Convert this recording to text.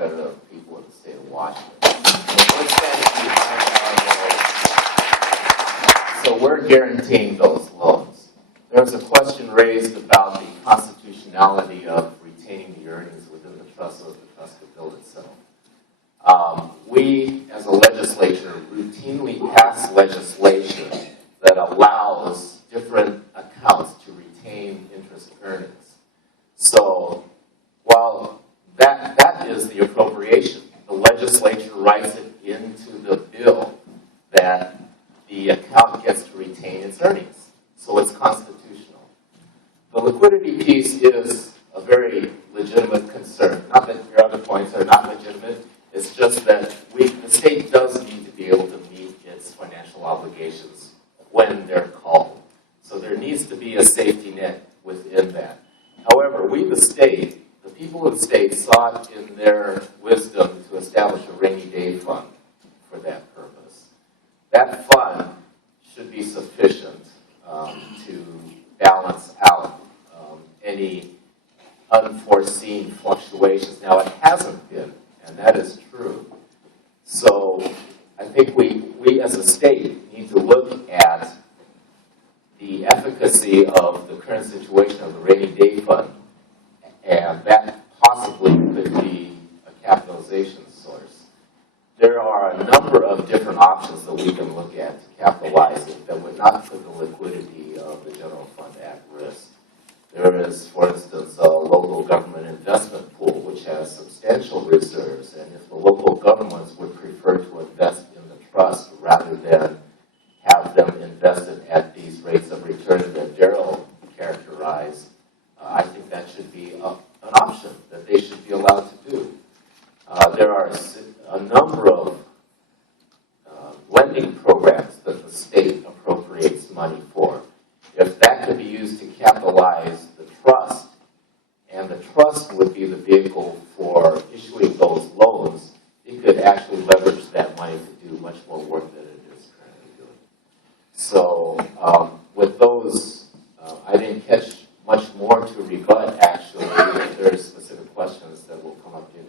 credit of people in the state of Washington. So we're guaranteeing those loans. There was a question raised about the constitutionality of retaining the earnings within the trust or the trust could build itself. We, as a legislature, routinely pass legislation that allows different accounts to retain interest earnings. So while that is the appropriation, the legislature writes it into the bill that the account gets to retain its earnings. So it's constitutional. The liquidity piece is a very legitimate concern. Not that your other points are not legitimate. It's just that the state does need to be able to meet its financial obligations when they're called. So there needs to be a safety net within that. However, we, the state, the people of the state sought in their wisdom to establish a rainy day fund for that purpose. That fund should be sufficient to balance out any unforeseen fluctuations. Now, it hasn't been, and that is true. So I think we as a state need to look at the efficacy of the current situation of the rainy day fund, and that possibly could be a capitalization source. There are a number of different options that we can look at to capitalize it that would not put the liquidity of the general fund at risk. There is, for instance, a local government investment pool which has substantial reserves, and if the local governments would prefer to invest in the trust rather than have them invested at these rates of return that Darrell characterized, I think that should be an option that they should be allowed to do. There are a number of lending programs that the state appropriates money for. If that could be used to capitalize the trust, and the trust would be the vehicle for issuing those loans, it could actually leverage that money to do much more work than it is currently doing. So with those, I didn't catch much more to rebut, actually. If there are specific questions that will come up here.